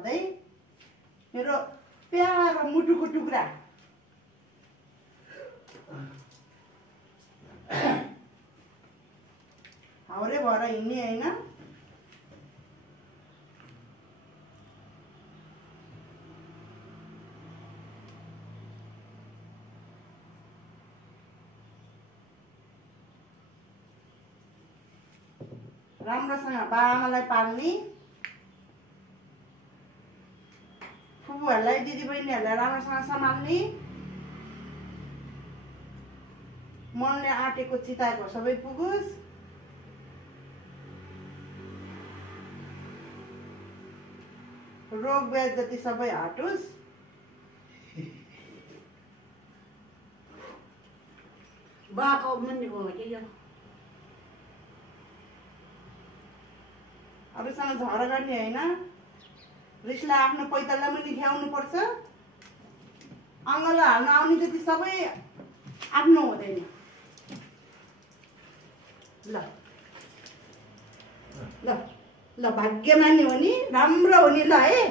गर्दै मेरो प्यारो मुटुको टुक्रा हाउरे भएर हिँड्ने होइन। राम्रोसँग बाबाआमालाई पाल्ने, फुपूहरूलाई दिदीबहिनीहरूलाई राम्रोसँग सम्हाल्ने, मनले आँटेको चिताएको सबै पुगोस्, रोग व्याध जति सबै हटोस्, बाको मन्दिरको के यो अरूसँग झगडा गर्ने होइन। रिसलाई आफ्नो पैतालाई पनि ख्याउनु पर्छ। अङ्गलो हाल्न आउने जति सबै आफ्नो हुँदैन। ल ल ल भाग्यमानी हो नि, राम्रो हो नि ल है।